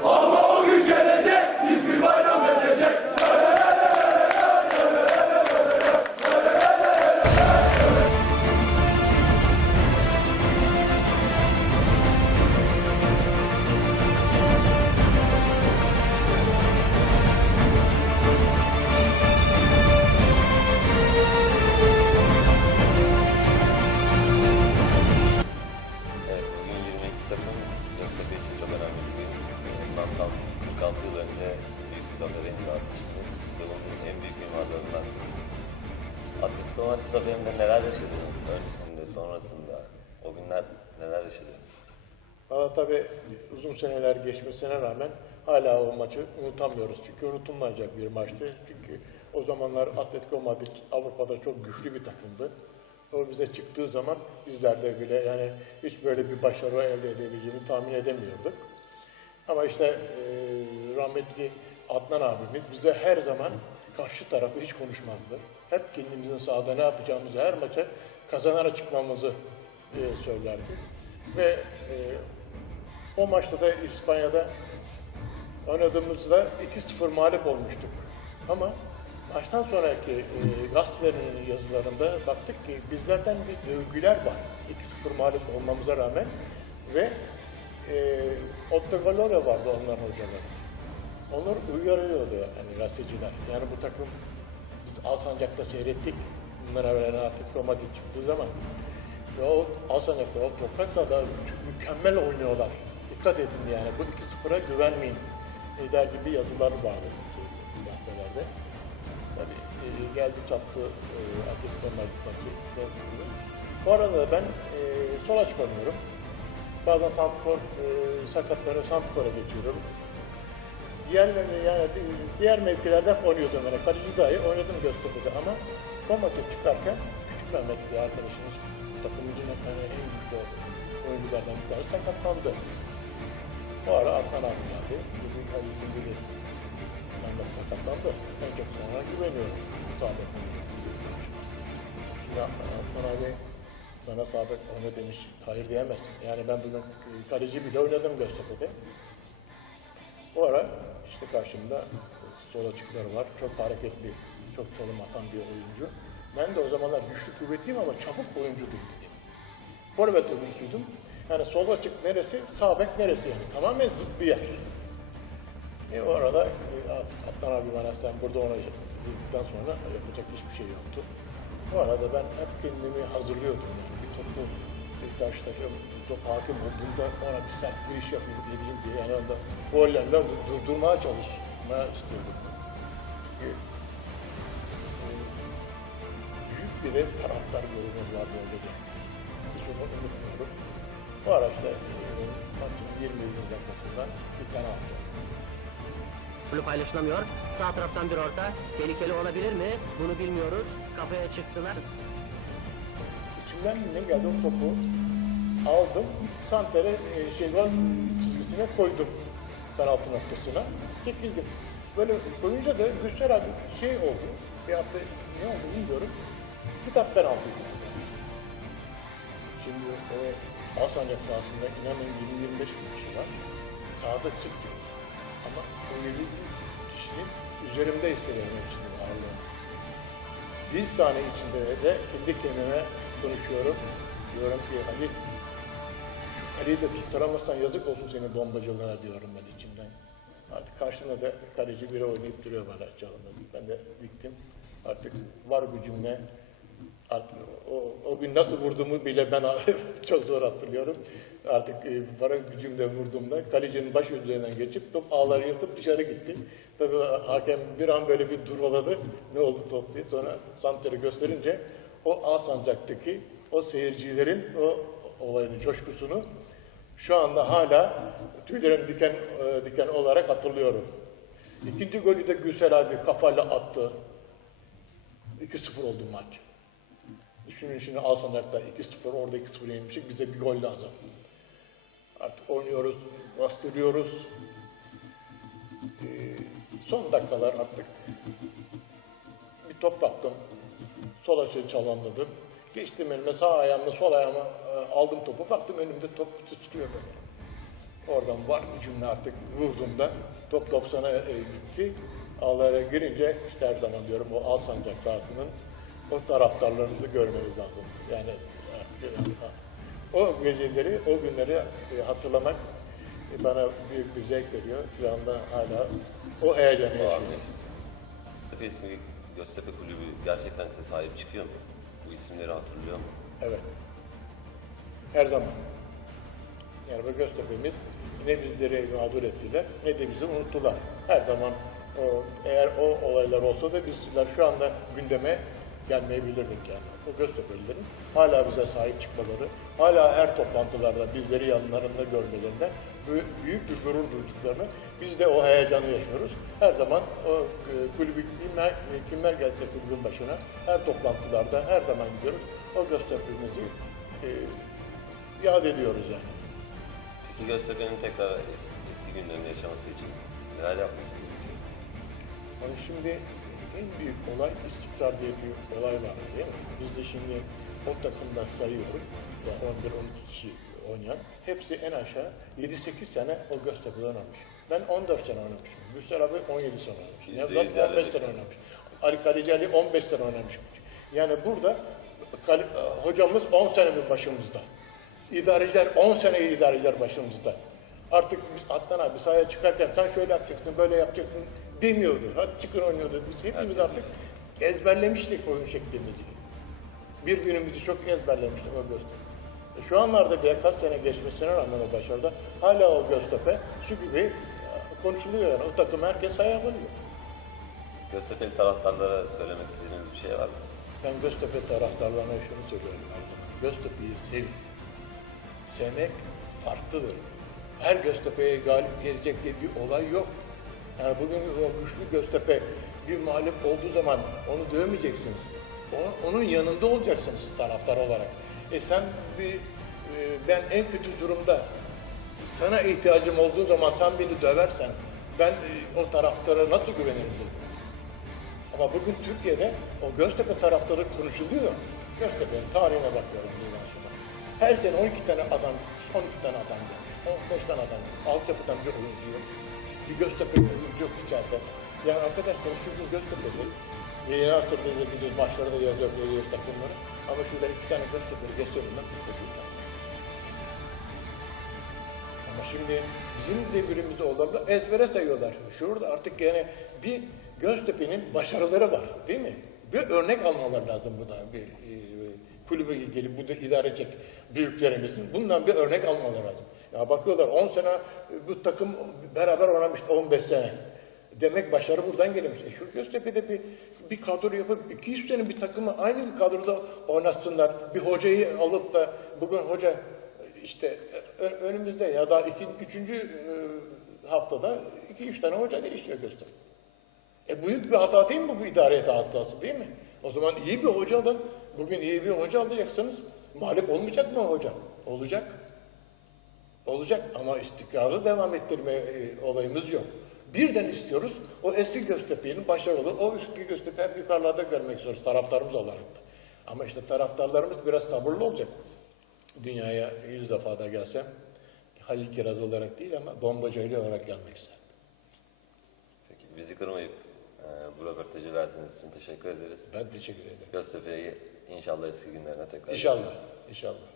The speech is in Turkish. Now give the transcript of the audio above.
Come on. yine büyük güzelleri imzaladınız. Sezonun en büyük mimarlarındansınız. Atletik olan zaferinde neler yaşadınız? Öncesinde, sonrasında, o günler neler yaşadınız? Valla tabii uzun seneler geçmesine rağmen hala o maçı unutamıyoruz. Çünkü unutulmayacak bir maçtı. Çünkü o zamanlar Atletico Madrid Avrupa'da çok güçlü bir takımdı. O bize çıktığı zaman bizler de bile yani hiç böyle bir başarı elde edebileceğini tahmin edemiyorduk. Ama işte e, rahmetli Adnan abimiz bize her zaman karşı tarafı hiç konuşmazdı. Hep kendimizin sahada ne yapacağımızı, her maça kazanarak çıkmamızı e, söylerdi. Ve e, o maçta da İspanya'da oynadığımızda 2-0 mağlup olmuştuk. Ama maçtan sonraki e, gazetelerin yazılarında baktık ki bizlerden bir övgüler var. 2-0 mağlup olmamıza rağmen ve e, Ottavalore vardı onların hocaları. Onlar uyarıyordu yani gazeteciler. Yani bu takım biz Alsancak'ta seyrettik. Bunlara evvel artık Roma çıktığı zaman. Ve o Alsancak'ta o toprak sahada mükemmel oynuyorlar. Dikkat edin yani bu 2-0'a güvenmeyin. E, der gibi yazılar vardı gazetelerde. Tabii e, geldi çattı e, Atletico Madrid maçı. Strasbourg'da. Bu arada ben e, sol açık oynuyorum. Bazen santrfor e, sakatlanıyor, santrfora geçiyorum. Diğer, yani diğer mevkilerde hep oynuyordum. Yani kaleci oynadım Göztepe'de ama o maça çıkarken Küçük Mehmet bir arkadaşımız takımımızın yani en güçlü oyunculardan bir tanesi sakatlandı. O ara Adnan abi geldi. Bizim kalecinin biri Mehmet sakatlandı. En çok sana güveniyorum. Sağda Şimdi Adnan abi bana sabit oyna demiş. Hayır diyemezsin. Yani ben bugün kaleci bile oynadım Göztepe'de. O ara işte karşımda sol açıkları var. Çok hareketli, çok çalım atan bir oyuncu. Ben de o zamanlar güçlü kuvvetliyim ama çabuk oyuncu değildim. Forvet oyuncusuydum. Yani sol açık neresi, sağ bek neresi yani. Tamamen zıt bir yer. E, o arada e, Adnan abi bana sen burada ona dedikten sonra yapacak hiçbir şey yoktu. O arada ben hep kendimi hazırlıyordum. Yani bir toplu karşı takım top hakim olduğunda ona bir sert bir iş yapayım dediğim diye yani onda gollerle durdurmaya çalışmaya istiyordum. Çünkü e, büyük bir de taraftar grubumuz vardı orada da. Hiç onu unutmuyorum. O araçta e, maçın 20. dakikasında bir penaltı. Golü paylaşılamıyor. Sağ taraftan bir orta. Tehlikeli olabilir mi? Bunu bilmiyoruz. Kafaya çıktılar. İçimden ne geldi o topu aldım. Santere e, şey gol çizgisine koydum. Penaltı noktasına. Çekildim. Böyle koyunca da Güçler abi şey oldu. Bir hafta ne oldu bilmiyorum. Bir tat penaltıydı. Şimdi o Alsancak sahasında inanın 20-25 bin kişi var. Sahada yok. Ama o 20 kişinin üzerimde hissediyorum hepsinin ağırlığını. Bir saniye içinde de kendi kendime konuşuyorum. Diyorum ki Ali şu kaleyi de tutturamazsan yazık olsun senin bombacılığına diyorum ben içimden. Artık karşımda da kaleci biri oynayıp duruyor bana canımda. Ben de diktim. Artık var gücümle artık o, o gün nasıl vurduğumu bile ben çok zor hatırlıyorum. Artık e, para gücümle vurduğumda kalecinin baş üzerinden geçip top ağları yırtıp dışarı gitti. Tabii hakem bir an böyle bir duraladı. Ne oldu top diye. Sonra Santer'i gösterince o Alsancak'taki o seyircilerin o olayın coşkusunu şu anda hala tüylerim diken e, diken olarak hatırlıyorum. İkinci golü de Gülsel abi kafayla attı. 2-0 oldu maç. Düşünün şimdi Alsancak'ta 2-0 orada 2-0 yenilmişik bize bir gol lazım. Artık oynuyoruz, bastırıyoruz. Ee, son dakikalar artık bir top kaptım. Sol açığı çalanladım. Geçtim elime sağ ayağımla sol ayağıma e, aldım topu. Baktım önümde top tutuyor böyle. Oradan var gücümle artık vurduğumda top 90'a e, gitti. Ağlara girince işte her zaman diyorum o Alsancak sahasının o taraftarlarınızı görmeniz lazım. Yani artık o geceleri, o günleri e, hatırlamak e, bana büyük bir zevk veriyor. Şu anda hala o heyecanı yaşıyorum. İsmi Göztepe Kulübü gerçekten size sahip çıkıyor mu? Bu isimleri hatırlıyor mu? Evet. Her zaman. Yani bu Göztepe'miz ne bizleri mağdur ettiler ne de bizi unuttular. Her zaman o, eğer o olaylar olsa da bizler şu anda gündeme gelmeyebilirdik yani. O Göztepe'lilerin hala bize sahip çıkmaları, hala her toplantılarda bizleri yanlarında görmelerinden büyük bir gurur duyduklarını, biz de o heyecanı yaşıyoruz. Her zaman o e, kulübü kimler, kimler gelse kulübün başına, her toplantılarda her zaman gidiyoruz. O Göztepe'mizi e, yad ediyoruz yani. Peki Göztepe'nin tekrar eski, eski günlerini yaşaması için neler yapması gerekiyor? Yani şimdi en büyük olay istikrar diye bir olay var değil mi? Biz de şimdi o takımda sayıyorum. Ya 11-12 kişi oynayan. Hepsi en aşağı 7-8 sene o Göztepe'de oynamış. Ben 14 sene oynamışım. Müstel abi 17 sene oynamış. Nevzat yüz 15 yerledik. sene oynamış. Ali Kalecali 15 sene oynamış. Yani burada hocamız 10 senedir başımızda. İdareciler 10 seneyi idareciler başımızda. Artık biz Adnan abi sahaya çıkarken sen şöyle yapacaksın, böyle yapacaksın demiyordu. Hadi çıkın oynuyordu. Biz hepimiz artık ezberlemiştik oyun şeklimizi. Bir günümüzü çok ezberlemiştik o Göztepe. E Şu anlarda bile kaç sene geçmesine rağmen o başarıda hala o Göztepe şu gibi e, konuşuluyor yani. O takım herkes ayağa alıyor. Göztepe'li taraftarlara söylemek istediğiniz bir şey var mı? Ben Göztepe taraftarlarına şunu söylüyorum her zaman. Göztepe'yi sev. Sevmek farklıdır. Her Göztepe'ye galip gelecek diye bir olay yok. Yani bugün o güçlü Göztepe bir mağlup olduğu zaman onu dövmeyeceksiniz. Onun yanında olacaksınız taraftar olarak. E sen bir, e, ben en kötü durumda sana ihtiyacım olduğu zaman sen beni döversen ben e, o taraftara nasıl güvenirim? Ama bugün Türkiye'de o Göztepe taraftarı konuşuluyor. Göztepe'nin tarihine bakıyorum bundan sonra. Her sene 12 tane adam, 12 tane adam gelmiş, 15 tane adam gelmiş. Altyapıdan bir oyuncu yok. Bir Göztepe oyuncu yok içeride. Yani affedersiniz çünkü Göztepe'de yeni hatırda da gidiyoruz, maçları da yazıyor, veriyoruz takımları. Ama şurada iki tane Göztepe'li geçiyorlar. Ama şimdi bizim devrimiz olanlar ezbere sayıyorlar. Şurada artık yani bir Göztepe'nin başarıları var değil mi? Bir örnek almaları lazım buna. Bir e, kulübe gelip burada idare edecek büyüklerimizin bundan bir örnek almaları lazım. Ya bakıyorlar 10 sene bu takım beraber oynamıştı 15 sene. Demek başarı buradan gelmiş. E şu Göztepe'de bir bir kadro yapıp 200 sene bir takımı aynı bir kadroda oynatsınlar. Bir hocayı alıp da bugün hoca işte ö- önümüzde ya da iki, üçüncü e, haftada iki üç tane hoca değişiyor Göztepe. E büyük bir hata değil mi bu idare hatası değil mi? O zaman iyi bir hoca alın. Bugün iyi bir hoca alacaksınız. Mağlup olmayacak mı hoca? Olacak. Olacak ama istikrarlı devam ettirme e, olayımız yok. Birden istiyoruz o eski Göztepe'nin başarılı, o eski Göztepe hep yukarılarda görmek istiyoruz taraftarımız olarak da. Ama işte taraftarlarımız biraz sabırlı olacak. Dünyaya yüz defa da gelsem Halil Kiraz olarak değil ama bombacı Ali olarak gelmek isterim. Peki bizi kırmayıp e, bu röportajı verdiğiniz için teşekkür ederiz. Ben teşekkür ederim. Göztepe'yi inşallah eski günlerine tekrar İnşallah. İnşallah.